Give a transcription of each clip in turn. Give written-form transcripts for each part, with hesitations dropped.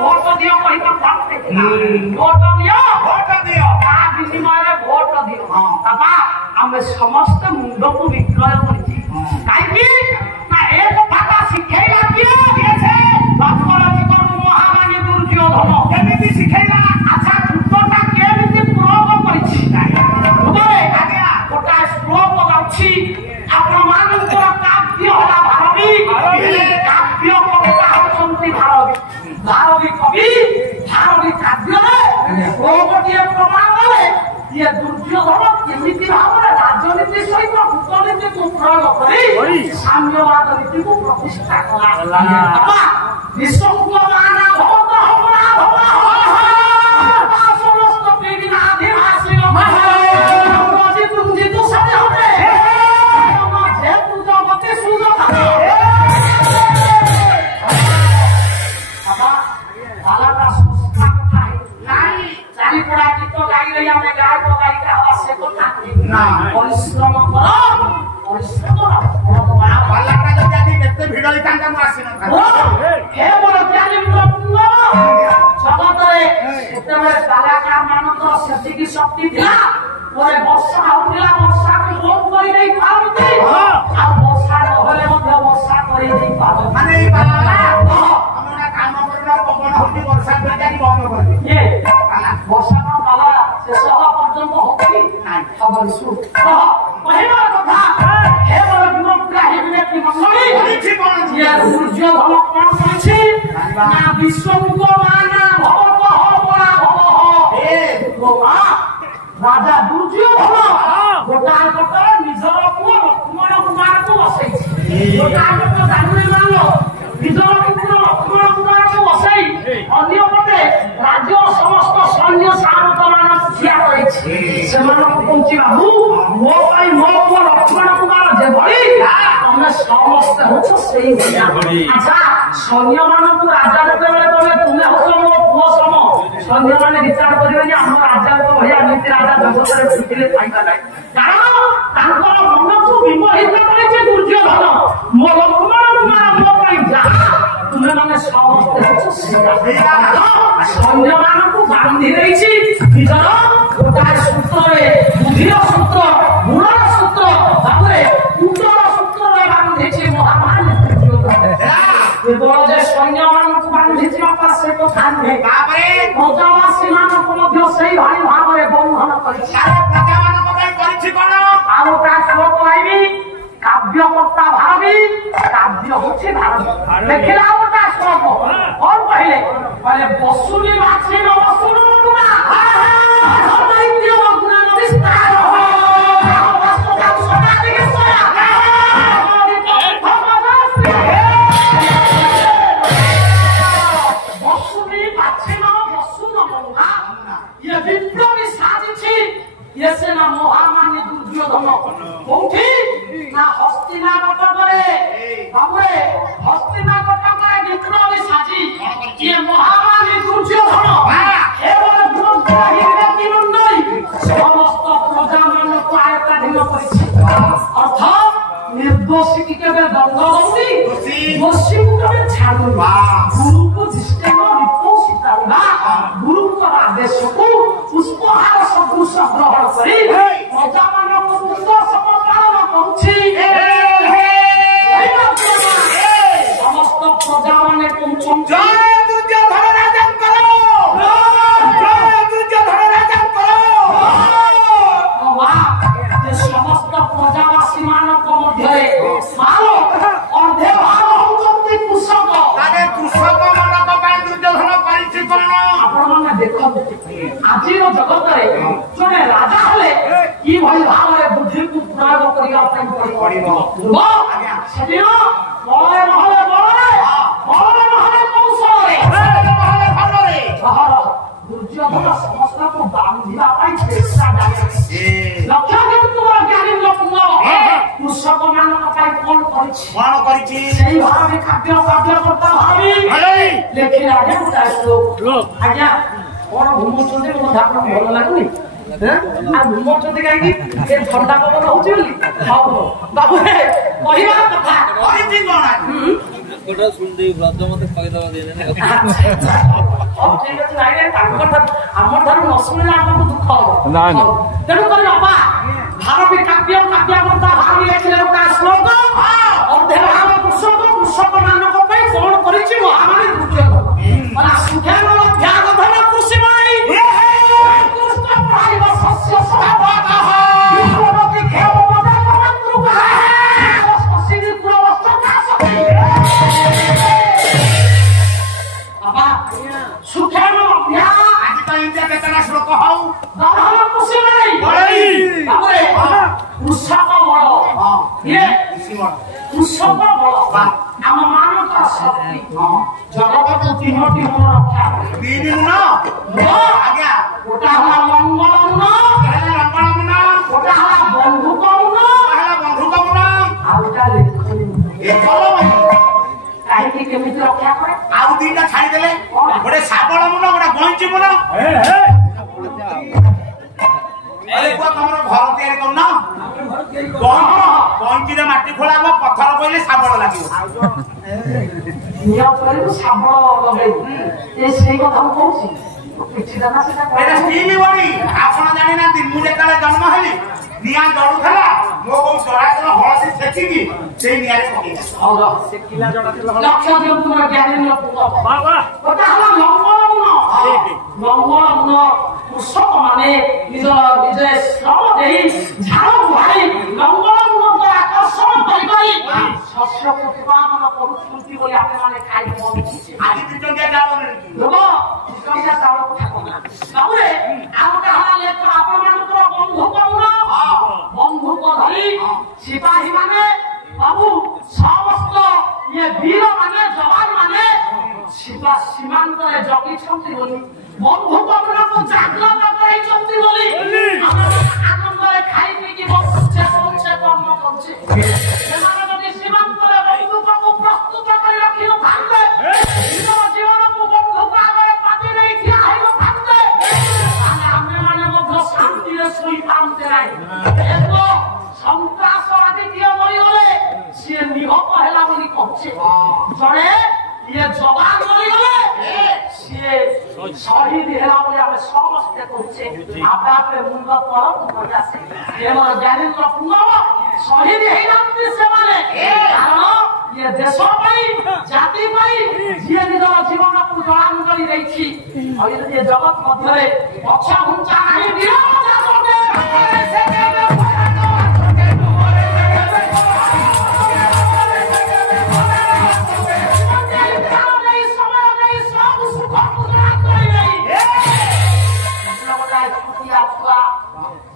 ଭୋଟ ଦିଅ କହିପାରୁଥାନ୍ତେ ଭୋଟ ଦିଅ ତା ବିନିମୟରେ ଭୋଟ ଦିଅ ବାପା ଆମେ ସମସ୍ତେ ମୁଣ୍ଡକୁ ବିକ୍ରୟ କରିଛି କାହିଁକି ନା ଏ କଥାଟା ଶିଖେଇଲା କିଏ ବାପର ଜୀବନ ମହାମାରୀ ଦୁର୍ଯୋଧନ କେମିତି ଶିଖେଇଲା ଆଚ୍ଛା ଭୂତଟା କେମିତି ପ୍ରୟୋଗ କରିଛି ଗୋଟାଏ ଶ୍ଲୋକ ଯାଉଛି ଆପଣ ମାନଙ୍କର କାବ୍ୟ ହେଲା ଭାରବୀ କାବ୍ୟ କବିତା ହେଉଛନ୍ତି ଭାରବୀ କବି ଭାରବୀ କାବ୍ୟରେ ଶ୍ଲୋକଟିଏ ପ୍ରମାଣ କଲେ ଇଏ ଦୁର୍ଯୋଧନ କେମିତି ଭାବରେ ରାଜନୀତି ସହିତ କୂଟନୀତିକୁ ପ୍ରୟୋଗ କରି ସାମ୍ୟବାଦ ନୀତିକୁ ପ୍ରତିଷ୍ଠା କଲା ବିଶ୍ୱମାନ ଭବତ ହମଣା ଭବା ସମସ୍ତ ପିଢ଼ିନାଧିବାସୀ ଜିତୁ ସାଥେ হবে যেহেতু জগতে সুযোগ আছে ভালাটা সুস্থা কথা নাই চারিপড়া গীত গাইলে আমি গাইব গাইতে হওয়া সে কথা না পরিশ্রম কর পরিশ্রম ভালাটা যদি আজ কেতে ভিড় হইতান্তা মু আসি না হে বড় জ্ঞানী প্রভু জগতরে যেତେବେଳେ କଳାକାର ମାନଙ୍କର ସେତିକି ଶକ୍ତି ଥିଲା ପରେ ବର୍ଷା ହଉଥିଲା ବର୍ଷାକୁ ବନ୍ଦ କରି ଦେଇ ପାରନ୍ତି ଆଉ ବର୍ଷା ନହେଲେ ମଧ୍ୟ ବର୍ଷା କରି ଦେଇ ପାରନ୍ତି ମାନେ ଏଇ ବାଲା আমরা কাম করনা পবন হইতে বর্ষা করে জানি বন্ধ করবে বর্ষা না বালা শেষ হওয়া পর্যন্ত হচ্ছে নাই খবর শুন কহিবার কথা হে বড় বিমুক্তা হেবিনে কি মঙ্গলি ইয়া দুর্যোধন কোন আছে না বিশ্বমুখ মানা ভবত হবড়া ভব হে গোমা রাজা দুর্যোধন গোটাল কত নিজর পুଅ লক্ষ্মণ কুমারକୁ বসাইছে গোটাল কত জানুই মানল ନିଜର ପୁତ୍ର ଲକ୍ଷ୍ମଣ କୁମାରକୁ ବସାଇ ଅନ୍ୟପଟେ ରାଜ୍ୟର ସମସ୍ତ ସୈନ୍ୟ ସାମନ୍ତ ମାନଙ୍କୁ ଠିଆ କରିଛି ସେମାନଙ୍କୁ କହୁଛି ବାବୁ ମୋ ପାଇଁ ମୋ ପୁଅ ଲକ୍ଷ୍ମଣ କୁମାର ଯେଭଳି ତମେ ସମସ୍ତେ ହଉଛ ସେଇଭଳିଆ ଆଚ୍ଛା ସୈନ୍ୟମାନଙ୍କୁ ରାଜା ଯେତେବେଳେ କହିଲେ ତୁମେ ହଉଛ ମୋ ପୁଅ ସମ ସୈନ୍ୟମାନେ ବିଚାର କରିବେ ଯେ ଆମ ରାଜାଙ୍କ ଭଳିଆ ଏମିତି ରାଜା ଜଗତରେ ବୁଝିଲେ ପାଇବା ନାହିଁ କାରଣ ତାଙ୍କର ମନକୁ ବିମୋହିତ କରିଛି ଦୁର୍ଯୋଧନ ମୋ ଲକ୍ଷ୍ମଣ କୁମାର ମୋ ପାଇଁ ଯାହା ତୁମେ ମାନେ ସମସ୍ତେ ସୈନ୍ୟମାନଙ୍କୁ ବାନ୍ଧି ଦେଇଛି ନିଜର ଗୋଟାଏ ସୂତ୍ରରେ ବୁଦ୍ଧିର ସୂତ୍ର ଗୁଣର ସୂତ୍ର ତାପରେ କୁଟର ସୂତ୍ରରେ ବାନ୍ଧିଛି ମହାମାରୀ କେବଳ ଯେ ସୈନ୍ୟମାନଙ୍କୁ ବାନ୍ଧିଛି ବାପା ସେ କଥା ନୁହେଁ ତାପରେ ପ୍ରଜାବାସୀ ମାନଙ୍କୁ ମଧ୍ୟ ସେଇଭଳି ଭାବରେ ବନ୍ଧନ କରିଛି ପ୍ରଜାମାନଙ୍କ ପାଇଁ କରିଛି କଣ ଆଉ ତା ଶ୍ଲୋକ ଆଇବି କାବ୍ୟକର୍ତ୍ତା ଭାରବୀ କାବ୍ୟ ହଉଛି ଭାରବୀ ଦେଖିଲା ଆଉ ତା ଶ୍ଲୋକ କଣ କହିଲେ କହିଲେ ବସୁନି ମାଛି ନ ବସୁନ মহামান্য দুর্যোধন কোটি না হস্তিনাবটে বাবুরে হস্তিনাবটে বিক্রমী সাজি ইয়ে মহামান্য দুর্যোধন সমস্ত প্রজা মানুষ আয়ত্তাধীন করেছে অর্থাৎ निर्दोषी के दंड दौड़ी दोषी को कभी छाड़ू गुरु को जिसके विपोषित गुरु का आदेश को पुष्पहार सदृश ग्रहण करी प्रजा मान को समपालन करुछि समस्त प्रजा माने जय दुर्योधन राजा करो जय दुर्योधन राजा करो समस्त प्रजावासी मानक मध्य माल अर्धे भाग होउछन्ति कृषक तारे कृषक मानक पय दुर्योधन परिछि कोन आपण माने देखत आजिर जगत रे जने राजा हले की भली भावरे बुद्धि को प्रयोग करिया पय पड़िबो आज्ञा सेदिनो बळे महले कौशले महले भलरे सहर दुर्योधन समस्त को बांधिला पय चेष्टा जाने लक्ष्य कृषक मानक कौन करिछि सेही भावे काव्य करता भावी लेखिले आज्ञा गोटा श्लोक आज्ञा कौन घुमुछन्ते मो आपण भल लागुनी आ घुमुछन्ते काई ए ठंडा पवन होछि बोली हाउ बाबू रे कहिबा कथा कहिछि कोन କୋଟା ଶୁଣି ବ୍ରଜ ମତେ କହିଦବ ଦିନେ ନା ହଉ ଠିକ ଅଛି ନାଇଁ ତାଙ୍କ ଆମ ଠାରୁ ନ ଶୁଣିଲେ ଆମକୁ ଦୁଃଖ ହବ ତେଣୁ କରି ବାପା ଭାରତୀ କାବ୍ୟ କାବ୍ୟାବନ୍ତା ଭାବି ଲେଖିଲେ ଗୋଟେ ଶ୍ଲୋକ ଅର୍ଧେ ଭାବ କୃଷକ ମାନଙ୍କ ପାଇଁ କଣ କରିଛି ମହାମାରୀ ଦୁର୍ଯୋଗ ସୁଖେନ ତ୍ୟାଗଧନ କୃଷି ମାଇ କୃଷ୍ଣ ପଢ଼ାଇବ ଶସ୍ୟ ସଭାବତଃ ବିପ୍ଳବତି ଖେଳ ମଦା ମାତୃ ଶଶିନି କୁଳବସ୍ତ ନାଶ ବାବା ସୁଖେନ ଆଜି ତ ଏମିତିଆ କେତେଟା ଶ୍ଲୋକ ହଉ ଧନ କୃଷି ମାଇ ତାପରେ କୃଷକ ବଳ ଇଏ କୃଷକ ବଳ ଆମ ମାନଙ୍କର ଶକ୍ତି ଜଗତକୁ ତିନୋଟି ଗୁଣ ରକ୍ଷା କରେ ତିନି ଗୁଣ ଆଜ୍ଞା ଗୋଟା ହେଲା ମଙ୍ଗଳ ଗୁଣ ଗୋଟା ହେଲା ବନ୍ଧୁକ ଗୁଣ ଆଉ ଗୋଟା ଲେଖନୀ କାହିଁକି କେମିତି ରକ୍ଷା କରେ ଆଉ ଦିଟା ଛାଡ଼ିଦେଲେ ଗୋଟେ ଶାବଳ ମୁଣ୍ଡ ଗୋଟେ ଗଇଁଚି ମୁଣ୍ଡ ତମର ଘର ତିଆରି କରୁନ ଗଇଁଚିରେ ମାଟି ଖୋଳାବ ପଥର ପଇଲେ ଶାବଳ ଲାଗିବ ଶାବଳ ଲଗେଇବୁ ସେଇ କଥା ମୁଁ କହୁଛି ଆପଣ ଜାଣିନାହାନ୍ତି ମୁଁ ଯେତେବେଳେ ଜନ୍ମ ହେଲି ନିଆଁ ଜଳୁଥିଲା ମୋ ବୋଉ ଜଳାଚଳ ହଳଦୀ ଛେଚିକି ସେଇ ନିଆଁରେ ମଙ୍ଗଳ ଗୁଣ କୃଷକ ମାନେ ନିଜ ଶ୍ରମ ଦେଇ ଝାଳ ବୁହାଇ ମଙ୍ଗଳ ଗୁଣ ଦ୍ୱାରା ଆକର୍ଷଣ କରିକରି ଶସ୍ୟକୁ ଉତ୍ପାଦନ କରୁଛନ୍ତି ବୋଲି ଆପଣମାନେ ଖାଇ ପଡୁଛି ଆଜି ଦିଟଙ୍କିଆ ଚାଉଳ ମିଳୁଛି ଦିଟଙ୍କିଆ ଚାଉଳ କଥା କହୁନା ତାପରେ ଆଉ ଗୋଟେ ହେଲା ଲେଖ ଆପଣମାନଙ୍କର ବନ୍ଧୁକ ଗୁଣ ବନ୍ଧୁକ ଧରି ସିପାହୀ ମାନେ ବାବୁ ସମସ୍ତ ଇଏ ବୀର ମାନେ ଯବାନ ମାନେ ସୀମାନ୍ତରେ ଜଗିଛନ୍ତି ବୋଲି ବନ୍ଧୁକ ଗୁଣକୁ ଜାଗ୍ରତ କରାଇଛନ୍ତି ବୋଲି ଆନନ୍ଦରେ ଖାଇ ପିଇକି ବସୁଛେ କର୍ମ କରୁଛେ ସେମାନେ ଯଦି ସୀମାନ୍ତରେ ବନ୍ଧୁକକୁ ପ୍ରସ୍ତୁତ କରି ରଖିନଥାନ୍ତେ ନିଜର ଜୀବନକୁ ବନ୍ଧୁକ ଆଗରେ ପାତି ନେଇ ଠିଆ ହେଇନଥାନ୍ତେ ତାହେଲେ ଆମେମାନେ ମଧ୍ୟ ଶାନ୍ତିରେ ଶୋଇଥାନ୍ତେ ନାହିଁ ସନ୍ତାସବାଦୀ କିଏ ମରିଗଲେ ସିଏ ନିହତ ହେଲା ବୋଲି କହୁଛେ ଜଣେ ଇଏ ଯବାନ ମରିଗଲେ ସିଏ ଶହୀଦ ହେଲା ବୋଲି ଆମେ ସମସ୍ତେ କହୁଛେ ଆପେ ଆପେ ମୁଣ୍ଡ ତଳକୁ ଆସେ ମୋର ଜ୍ଞାନୀନ୍ଦ୍ର ପୁଙ୍ଗବ ଶହୀଦ ହେଇନାହାନ୍ତି ସେମାନେ କାରଣ ଇଏ ଦେଶ ପାଇଁ ଜାତି ପାଇଁ ଯିଏ ନିଜର ଜୀବନକୁ ଜଳାଞ୍ଜଳି ଦେଇଛି ଆଉ ଏ ଜଗତ ମଧ୍ୟରେ ପଛ ଘୁଞ୍ଚା ନାହିଁ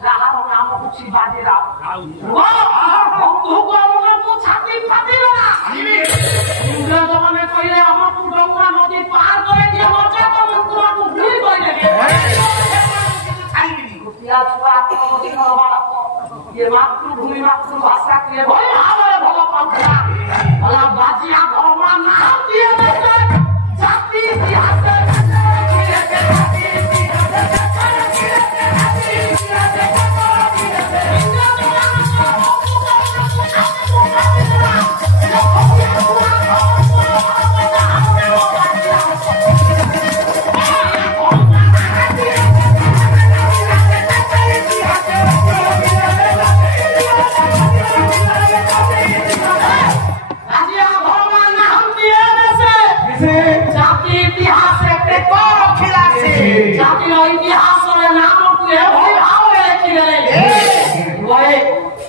ଯାହାର ନାମ ହଉଛି ବାଜିରାଓ ଛାତି ଫାଟିଲା ଇଂରେଜ ମାନେ କହିଲେ ଆମକୁ ଡଙ୍ଗା ନଦୀ ପାର করে দিয়ে মর্যাদ মন্ত্রକୁ ଭୁଲି କହିଲେ ଇଏ ମାତୃଭୂମି ମାତୃଭାଷା କିଏ ଭଳି ଭାବରେ ଭଲ ପାଉଥିଲା ଭଲା ବାଜିଆ ଘରମା ନାହାନ୍ତି ଜାତି ଇତିହାସ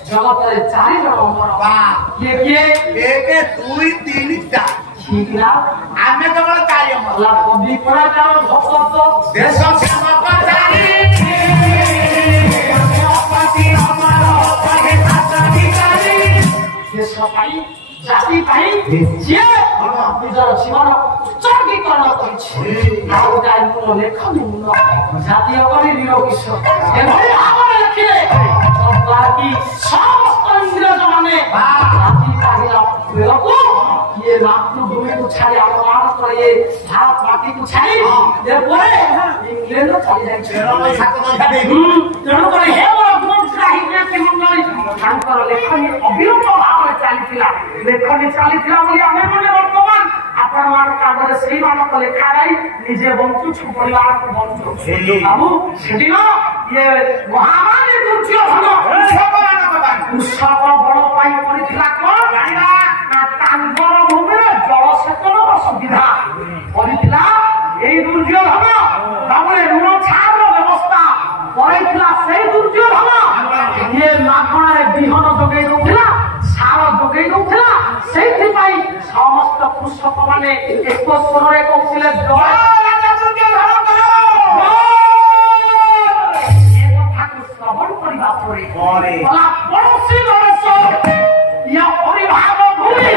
ଜଗତରେ 4 ଜଣ ଆମେ କେବଳ 4 କବି କଳାକାର ଭକ୍ତ ଦେଶ ସେବକ ଦେଶ ପାଇଁ ଜାତି ପାଇଁ ଯିଏ ନିଜର ଜୀବନକୁ ଉତ୍ସର୍ଗୀକରଣ କରିଛି ଆଉ ଗାଈଙ୍କର ଲେଖନୀ ଜାତୀୟ କରି ନିରୋଗୀଶ ଏଭଳି ଭାବରେ ଲେଖିଲେ ବାକି ସମସ୍ତ ଇଂରେଜ ମାନେ ଜାତି ପାହିଲା ବେଳକୁ ଇଏ ମାତୃଭୂମିକୁ ଛାଡ଼ି ଆପଣମାନଙ୍କର ଇଏ ଭାରତ ମାଟିକୁ ଛାଡ଼ି ଏପରେ ଇଂଲେଣ୍ଡ ଛାଡ଼ି ଯାଇଛି ତେଣୁକରି ହେ ମୋର ମଣ୍ଡଳୀ ତାଙ୍କର ଲେଖନୀ ଅବିରତ ଭାବରେ ଚାଲିଥିଲା ଲେଖନୀ ଚାଲିଥିଲା ବୋଲି ଆମେ ମାନେ ବର୍ତ୍ତମାନ ଆପଣ ମାନଙ୍କ ଆଗରେ ସେଇମାନଙ୍କ ଲେଖା ନାହିଁ ନିଜେ ବଞ୍ଚୁଛୁ ପରିବାରକୁ ବଞ୍ଚୁ ବାବୁ ସେଦିନ ଇଏ ମହାମାରୀ ଦୁର୍ଯୋଧନ କୃଷକ ବଳ ପାଇଁ କରିଥିଲା କଣ ଜାଣିବା ନା ତାଙ୍କର ଭୂମିରେ ଜଳସେଚନର ସୁବିଧା କରିଥିଲା এই দুর্যোধন তাহলে ঋণ ছাড়ର ବ୍ୟବସ୍ଥା କରିଥିଲା ସେଇ ଦୁର୍ଯୋଧନ ଇଏ ମାଗଣାରେ ବିହନ ଯୋଗାଇ ଦଉଥିଲା ସାର ଯୋଗାଇ ଦଉଥିଲା ସେଇଥିପାଇଁ ସମସ୍ତ କୃଷକ ମାନେ ଏକ ସ୍ୱରରେ କହୁଥିଲେ କଥାକୁ ଶ୍ରବଣ କରିବା ପରେ ପଡ଼ୋଶୀ ନରେଶ ଇଏ ପରିଭାଗ ଭୂମି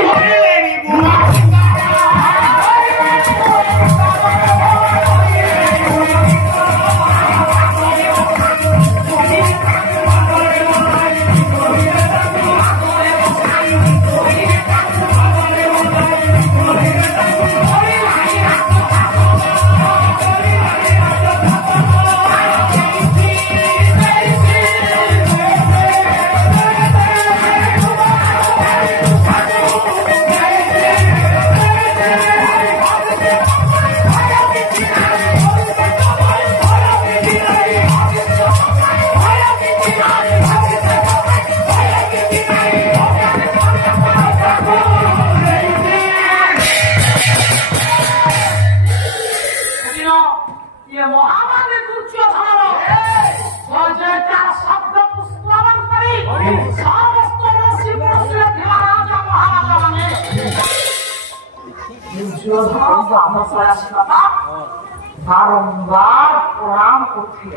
বারংবার প্রণাম করতে